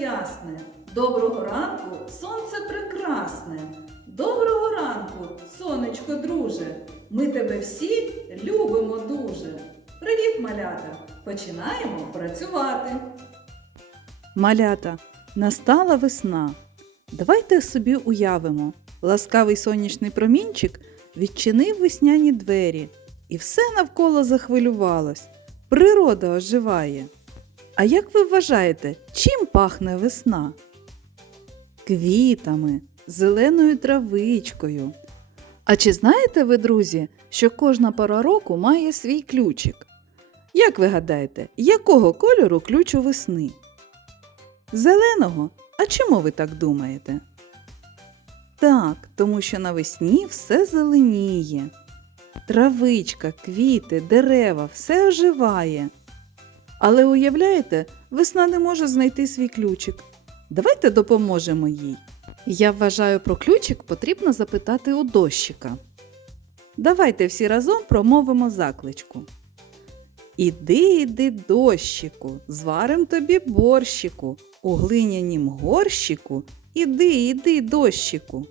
ясне. Доброго ранку, сонце прекрасне. Доброго ранку, сонечко друже. Ми тебе всі любимо дуже. Привіт, малята! Починаємо працювати. Малята, настала весна. Давайте собі уявимо. Ласкавий сонячний промінчик відчинив весняні двері, і все навколо захвилювалось. Природа оживає. А як ви вважаєте, чим пахне весна? Квітами, зеленою травичкою. А чи знаєте ви, друзі, що кожна пора року має свій ключик? Як ви гадаєте, якого кольору ключ у весни? Зеленого? А чому ви так думаєте? Так, тому що навесні все зеленіє. Травичка, квіти, дерева, все оживає. Але уявляєте, весна не може знайти свій ключик. Давайте допоможемо їй. Я вважаю, про ключик потрібно запитати у дощика. Давайте всі разом промовимо закличку. Іди, іди, дощику, зварим тобі борщику, у глинянім горщику, іди, іди, дощику.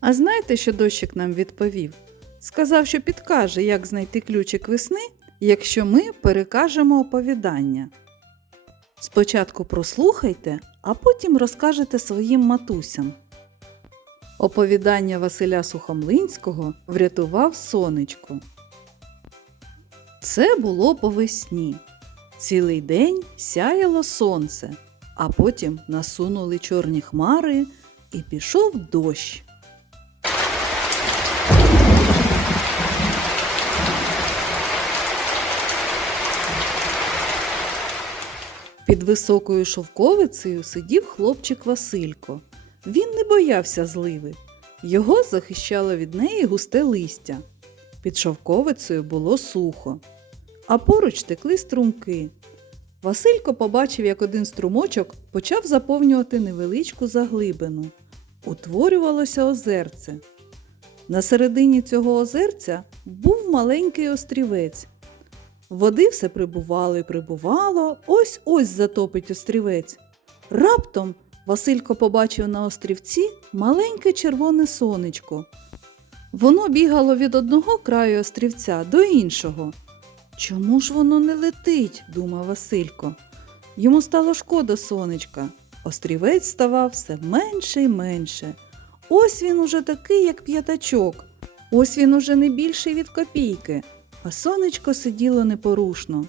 А знаєте, що дощик нам відповів? Сказав, що підкаже, як знайти ключик весни, якщо ми перекажемо оповідання. Спочатку прослухайте, а потім розкажете своїм матусям. Оповідання Василя Сухомлинського врятував сонечко. Це було по весні. Цілий день сяяло сонце, а потім насунули чорні хмари і пішов дощ. Під високою шовковицею сидів хлопчик Василько. Він не боявся зливи. Його захищало від неї густе листя. Під шовковицею було сухо, а поруч текли струмки. Василько побачив, як один струмочок почав заповнювати невеличку заглибину. Утворювалося озерце. На середині цього озерця був маленький острівець. Води все прибувало і прибувало, ось ось затопить острівець. Раптом Василько побачив на острівці маленьке червоне сонечко. Воно бігало від одного краю острівця до іншого. Чому ж воно не летить? думав Василько. Йому стало шкода сонечка. Острівець ставав все менше й менше. Ось він уже такий, як п'ятачок. Ось він уже не більший від копійки, а сонечко сиділо непорушно.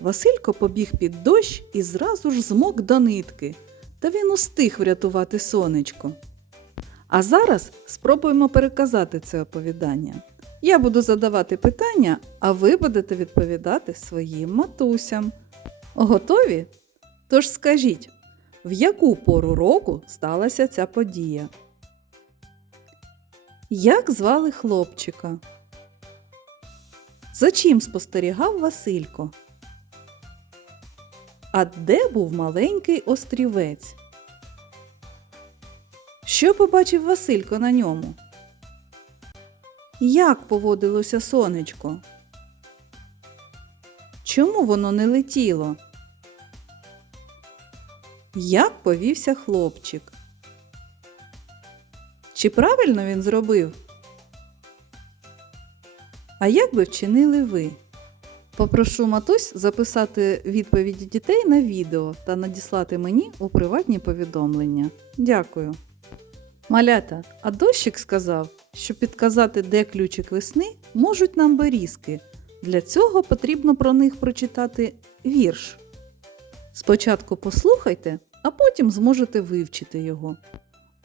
Василько побіг під дощ і зразу ж змок до нитки, та він устиг врятувати сонечко. А зараз спробуємо переказати це оповідання. Я буду задавати питання, а ви будете відповідати своїм матусям. Готові? Тож скажіть, в яку пору року сталася ця подія? Як звали хлопчика? За чим спостерігав Василько? А де був маленький острівець? Що побачив Василько на ньому? Як поводилося сонечко? Чому воно не летіло? Як повівся хлопчик? Чи правильно він зробив? А як би вчинили ви? Попрошу матусь записати відповіді дітей на відео та надіслати мені у приватні повідомлення. Дякую. Малята, а дощик сказав, що підказати, де ключик весни, можуть нам берізки. Для цього потрібно про них прочитати вірш. Спочатку послухайте, а потім зможете вивчити його.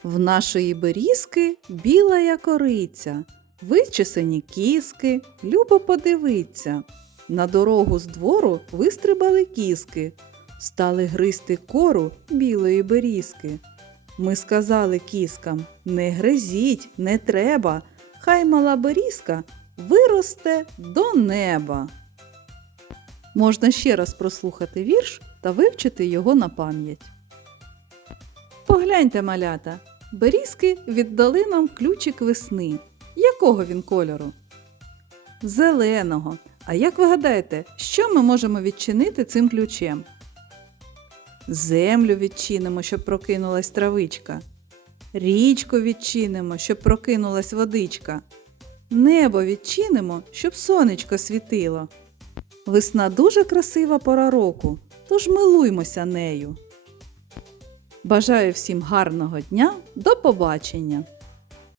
В нашої берізки біла кориця, вичесані кіски, любо подивиться. На дорогу з двору вистрибали кіски, стали гризти кору білої берізки. Ми сказали кіскам не гризіть, не треба, хай мала берізка виросте до неба. Можна ще раз прослухати вірш та вивчити його на пам'ять. Погляньте, малята, берізки віддали нам ключик весни. Якого він кольору? Зеленого. А як ви гадаєте, що ми можемо відчинити цим ключем? Землю відчинимо, щоб прокинулась травичка. Річку відчинимо, щоб прокинулась водичка. Небо відчинимо, щоб сонечко світило. Весна дуже красива пора року, тож милуймося нею. Бажаю всім гарного дня, до побачення!